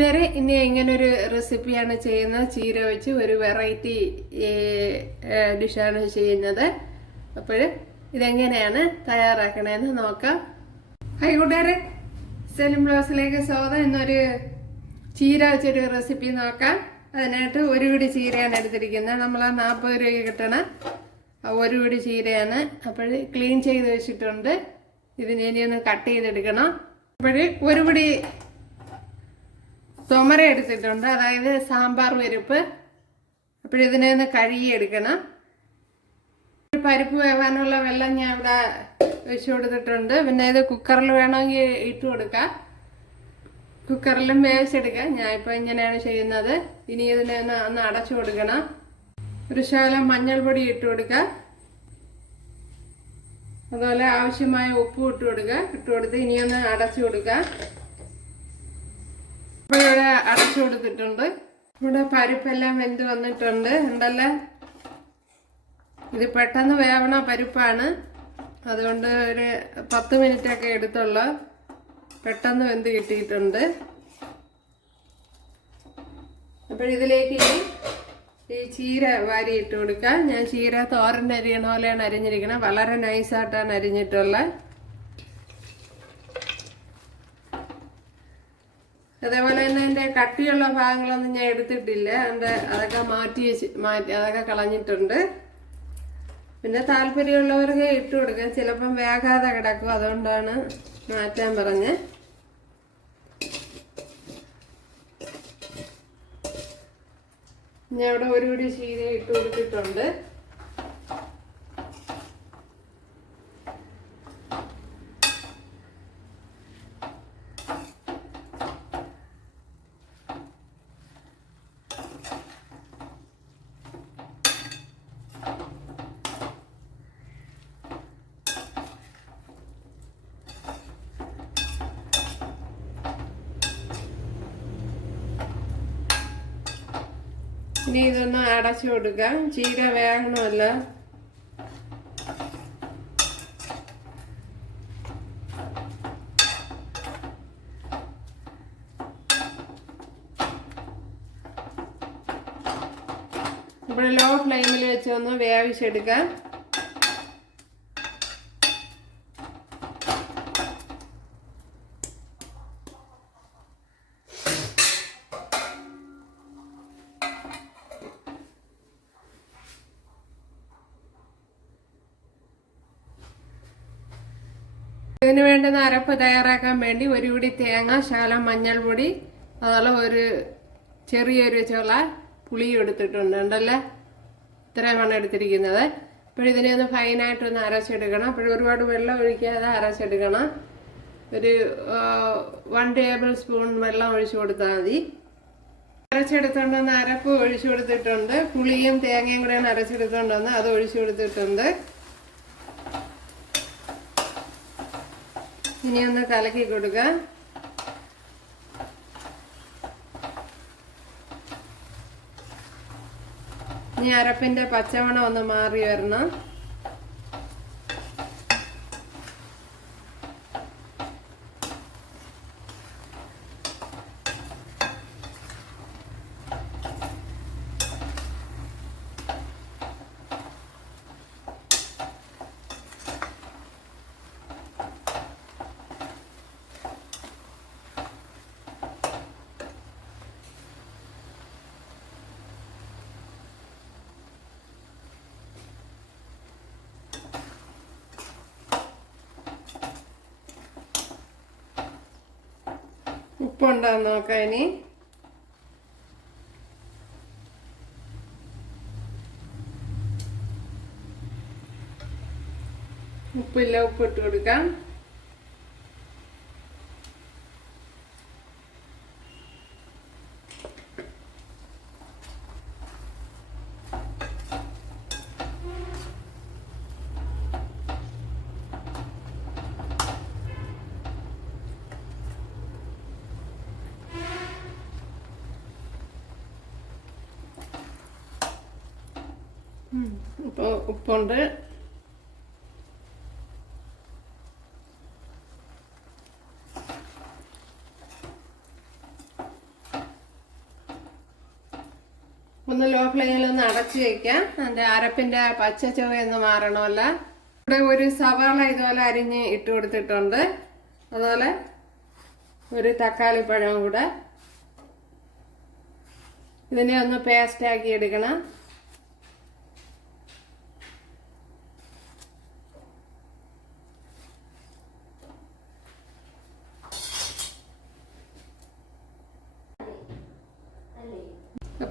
വേറെ ഇനി ഇങ്ങനൊരു റെസിപ്പിയാണ് ചെയ്യുന്നത്. ചീര വെച്ച് ഒരു വെറൈറ്റി ഡിഷാണ് ചെയ്യുന്നത്. അപ്പോൾ ഇതെങ്ങനെയാണ് തയ്യാറാക്കണേന്ന് നോക്കാം. ഹൈ കൂട്ടുകാരെ. സെലിം ബ്ലൗസിലേക്ക് സ്വാഗതം. എന്നൊരു ചീര വെച്ചൊരു റെസിപ്പി നോക്കാം. അതിനായിട്ട് ഒരു പിടി ചീരയാണ് എടുത്തിരിക്കുന്നത്. നമ്മൾ ആ നാൽപ്പത് രൂപയ്ക്ക് കിട്ടണ ഒരു പിടി ചീരയാണ്. അപ്പോൾ ക്ലീൻ ചെയ്ത് വെച്ചിട്ടുണ്ട്. ഇതിനെ ഇനി ഒന്ന് കട്ട് ചെയ്തെടുക്കണം. അപ്പോൾ ഒരു പിടി തുമര എടുത്തിട്ടുണ്ട്. അതായത് സാമ്പാർ പരിപ്പ്. അപ്പോൾ ഇതിനെ ഒന്ന് കഴുകിയെടുക്കണം പരിപ്പ് വേവാനുള്ള വെള്ളം ഞാൻ ഇവിടെ വെച്ച് കൊടുത്തിട്ടുണ്ട്. പിന്നെ ഇത് കുക്കറിൽ വേണമെങ്കിൽ ഇട്ട് കൊടുക്കാം. കുക്കറിലും വേവിച്ചെടുക്കാം ഞാൻ ഇപ്പോൾ ഇങ്ങനെയാണ് ചെയ്യുന്നത്. ഇനി ഇതിനെ ഒന്ന് ഒന്ന് അടച്ചു കൊടുക്കണം. ഒരു ശകലം മഞ്ഞൾപ്പൊടി ഇട്ട് കൊടുക്കുക അതുപോലെ ആവശ്യമായ ഉപ്പ് ഇട്ട് കൊടുക്കുക ഇട്ട് കൊടുത്ത് ഇനിയൊന്ന് അടച്ചു കൊടുക്കുക അടച്ചു കൊടുത്തിട്ടുണ്ട്. ഇവിടെ പരിപ്പെല്ലാം വെന്ത് വന്നിട്ടുണ്ട്. ഉണ്ടല്ലേ? ഇത് പെട്ടെന്ന് വേവണ പരിപ്പാണ്. അതുകൊണ്ട് ഒരു പത്ത് മിനിറ്റ് ഒക്കെ എടുത്തുള്ളൂ. പെട്ടെന്ന് വെന്ത് കിട്ടിയിട്ടുണ്ട്. അപ്പോൾ ഇതിലേക്ക് ഈ ചീര വാരി ഇട്ട് കൊടുക്കാം. ഞാൻ ചീര തോരൻ അരിയണ പോലെയാണ് അരിഞ്ഞിരിക്കുന്നത് വളരെ നൈസായിട്ടാണ് അരിഞ്ഞിട്ടുള്ളത്. അതേപോലെ തന്നെ എന്റെ കട്ടിയുള്ള ഭാഗങ്ങളൊന്നും ഞാൻ എടുത്തിട്ടില്ല. എന്റെ അതൊക്കെ മാറ്റി വെച്ച് മാറ്റി അതൊക്കെ കളഞ്ഞിട്ടുണ്ട്. പിന്നെ താല്പര്യമുള്ളവർക്ക് ഇട്ട് കൊടുക്കാം. ചിലപ്പം വേഗാതെ കിടക്കും. അതുകൊണ്ടാണ് മാറ്റാൻ പറഞ്ഞ്. ഞാൻ ഇവിടെ ഒരു പിടി ചീര ഇട്ട് കൊടുത്തിട്ടുണ്ട്. ഇനി ഇതൊന്ന് അടച്ചു കൊടുക്കാം. ചീര വേണമല്ല. ഇവിടെ ലോ ഫ്ലെയിമിൽ വെച്ച് ഒന്ന് വേവിച്ചെടുക്കാം. ഇതിന് വേണ്ടുന്ന അരപ്പ് തയ്യാറാക്കാൻ വേണ്ടി ഒരു പിടി തേങ്ങ ശാല മഞ്ഞൾപ്പൊടി അതുപോലെ ഒരു ചെറിയൊരു ചുള പുളി എടുത്തിട്ടുണ്ട്. ഉണ്ടല്ലേ? ഇത്രയുമാണ് എടുത്തിരിക്കുന്നത്. അപ്പോൾ ഇതിനെ ഒന്ന് ഫൈനായിട്ടൊന്ന് അരച്ചെടുക്കണം. അപ്പോൾ ഒരുപാട് വെള്ളം ഒഴിക്കാതെ അരച്ചെടുക്കണം. ഒരു വൺ ടേബിൾ സ്പൂൺ വെള്ളം ഒഴിച്ചു കൊടുത്താൽ മതി. അരച്ചെടുത്തോണ്ടെന്ന് അരപ്പ് ഒഴിച്ചു കൊടുത്തിട്ടുണ്ട്. പുളിയും തേങ്ങയും കൂടെയാണ് അരച്ചെടുത്തോണ്ടെന്ന് അത് ഒഴിച്ചു കൊടുത്തിട്ടുണ്ട്. ഇനി ഒന്ന് കലക്കി കൊടുക്കുക ഇനി അരപ്പിന്റെ പച്ചമണം ഒന്ന് മാറി വരണം. ഉപ്പുണ്ടാന്ന് നോക്കാം ഇനി. ഉപ്പില്ല ഉപ്പിട്ട് കൊടുക്കാം. ഉപ്പുണ്ട്. ഒന്ന് ലോ ഫ്ലെയിമിൽ ഒന്ന് അടച്ചു വയ്ക്കാം അതിന്റെ അരപ്പിന്റെ പച്ച ചുവയൊന്നും മാറണമല്ല. ഇവിടെ ഒരു സവാള ഇതുപോലെ അരിഞ്ഞ് ഇട്ട് കൊടുത്തിട്ടുണ്ട്. അതുപോലെ ഒരു തക്കാളി പഴവും കൂടെ. ഇതിനെ ഒന്ന് പേസ്റ്റാക്കി എടുക്കണം.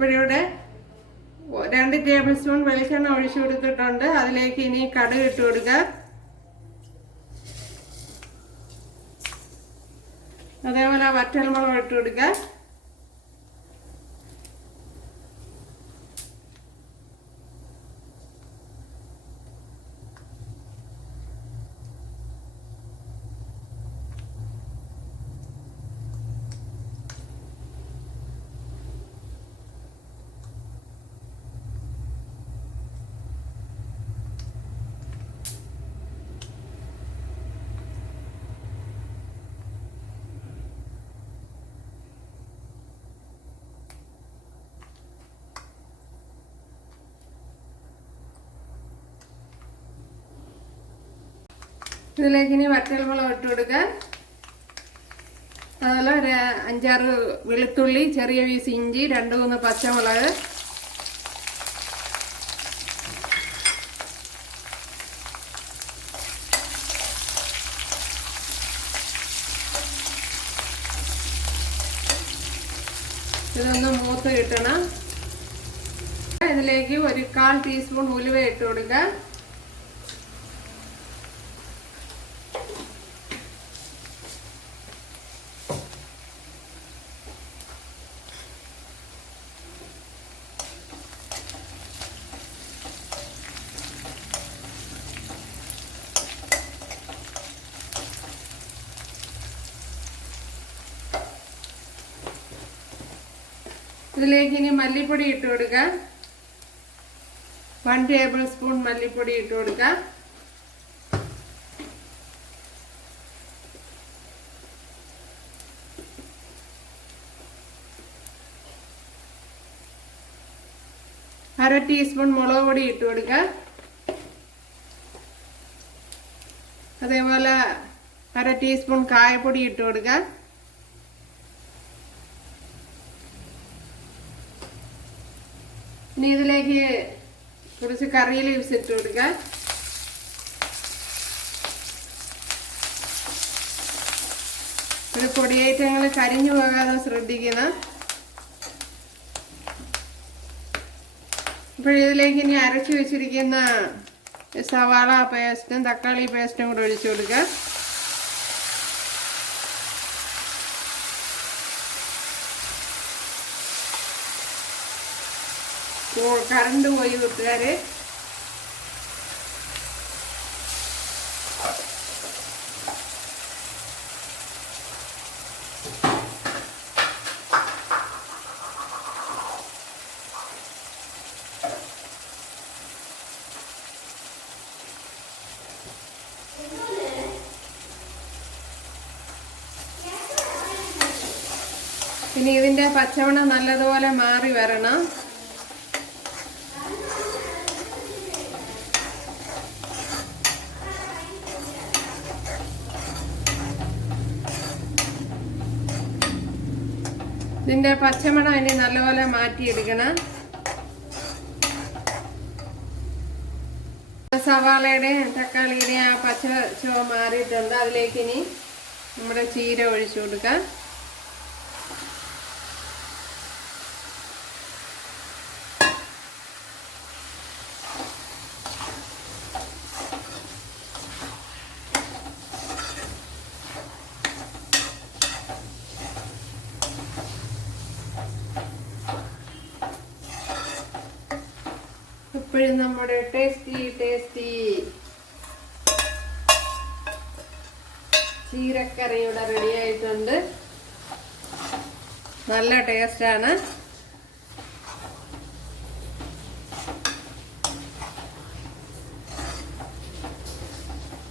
അപ്പോഴിവിടെ രണ്ട് ടേബിൾ സ്പൂൺ വെളിച്ചെണ്ണ ഒഴിച്ചു കൊടുത്തിട്ടുണ്ട്. അതിലേക്ക് ഇനി കടുക് ഇട്ട് കൊടുക്കുക. അതേപോലെ വറ്റൽമുളക് ഇട്ട് കൊടുക്കുക. ഇതിലേക്ക് ഇനി വറ്റൽമുളക് ഇട്ട് കൊടുക്കുക അതുപോലെ ഒരു അഞ്ചാറ് വെളുത്തുള്ളി ചെറിയ പീസ് ഇഞ്ചി രണ്ട് മൂന്ന് പച്ചമുളക്. ഇതൊന്ന് മൂത്ത് കിട്ടണം. ഇതിലേക്ക് ഒരു കാൽ ടീസ്പൂൺ ഉലുവ ഇട്ട് കൊടുക്കുക ഇതിലേക്ക് ഇനി മല്ലിപ്പൊടി ഇട്ട് കൊടുക്കുക വൺ ടേബിൾ സ്പൂൺ മല്ലിപ്പൊടി ഇട്ട് കൊടുക്കുക അര ടീസ്പൂൺ മുളക് പൊടി ഇട്ട് കൊടുക്കുക അതേപോലെ അര ടീസ്പൂൺ കായപ്പൊടി ഇട്ട് കൊടുക്കുക ഇനി ഇതിലേക്ക് കുറച്ച് കറി ലീവ്സ് ഇട്ട് കൊടുക്കുക ഒരു പൊടിയേറ്റങ്ങൾ കരിഞ്ഞു പോകാതെ ശ്രദ്ധിക്കണം. ഇപ്പോഴിതിലേക്ക് ഇനി അരച്ചു വെച്ചിരിക്കുന്ന സവാള പേസ്റ്റും തക്കാളി പേസ്റ്റും കൂടെ ഒഴിച്ചു കൊടുക്കുക കറണ്ട് പോയി കൂട്ടുകാര് പിന്നെ ഇതിന്റെ പച്ചവണം നല്ലതുപോലെ മാറി വരണം. ഇതിന്റെ പച്ചമണം ഇനി നല്ലപോലെ മാറ്റിയെടുക്കണം. സവാളയുടെയും തക്കാളിയുടെയും ആ പച്ച ചുവ മാറിയിട്ടുണ്ട്. അതിലേക്ക് ഇനി നമ്മുടെ ചീര ഒഴിച്ചു കൊടുക്കാം. ഇപ്പോഴും നമ്മുടെ ടേസ്റ്റി ടേസ്റ്റി ചീരക്കറി ഇവിടെ റെഡി ആയിട്ടുണ്ട്. നല്ല ടേസ്റ്റാണ്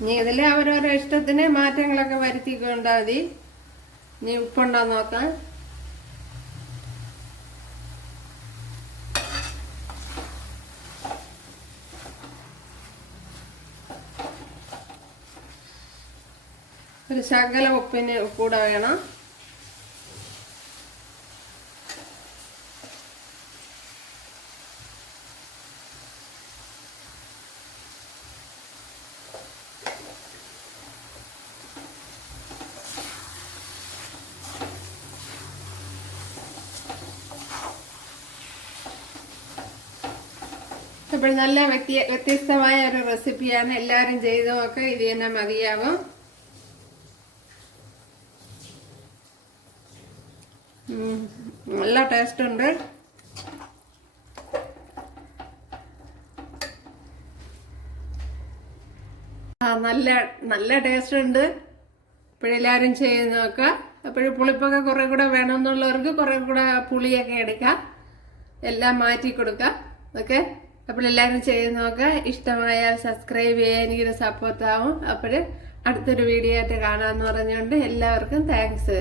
ഇനി ഇതിൽ അവരവരുടെ ഇഷ്ടത്തിന് മാറ്റങ്ങളൊക്കെ വരുത്തിക്കൊണ്ടാൽ മതി. ഇനി ഉപ്പുണ്ടോ നോക്കാം. ശകല ഉപ്പിന് കൂടെ വേണം. അപ്പോൾ നല്ല വ്യത്യ വ്യത്യസ്തമായ ഒരു റെസിപ്പിയാണ് എല്ലാവരും ചെയ്തു നോക്കുക ഇത് തന്നെ മതിയാവും. നല്ല ടേസ്റ്റ് ഉണ്ട്. നല്ല നല്ല ടേസ്റ്റ് ഉണ്ട്. ഇപ്പോഴെല്ലാവരും ചെയ്ത് നോക്കുക അപ്പോഴും പുളിപ്പൊക്കെ കുറെ കൂടെ വേണമെന്നുള്ളവർക്ക് കുറെ കൂടെ പുളിയൊക്കെ എടുക്കാം. എല്ലാം മാറ്റി കൊടുക്കാം. ഓക്കെ? അപ്പോൾ എല്ലാവരും ചെയ്ത് നോക്കുക ഇഷ്ടമായ സബ്സ്ക്രൈബ് ചെയ്യാൻ എനിക്കൊരു സപ്പോർട്ടാവും അപ്പോൾ അടുത്തൊരു വീഡിയോ ആയിട്ട് കാണാമെന്ന് പറഞ്ഞുകൊണ്ട് എല്ലാവർക്കും താങ്ക്സ്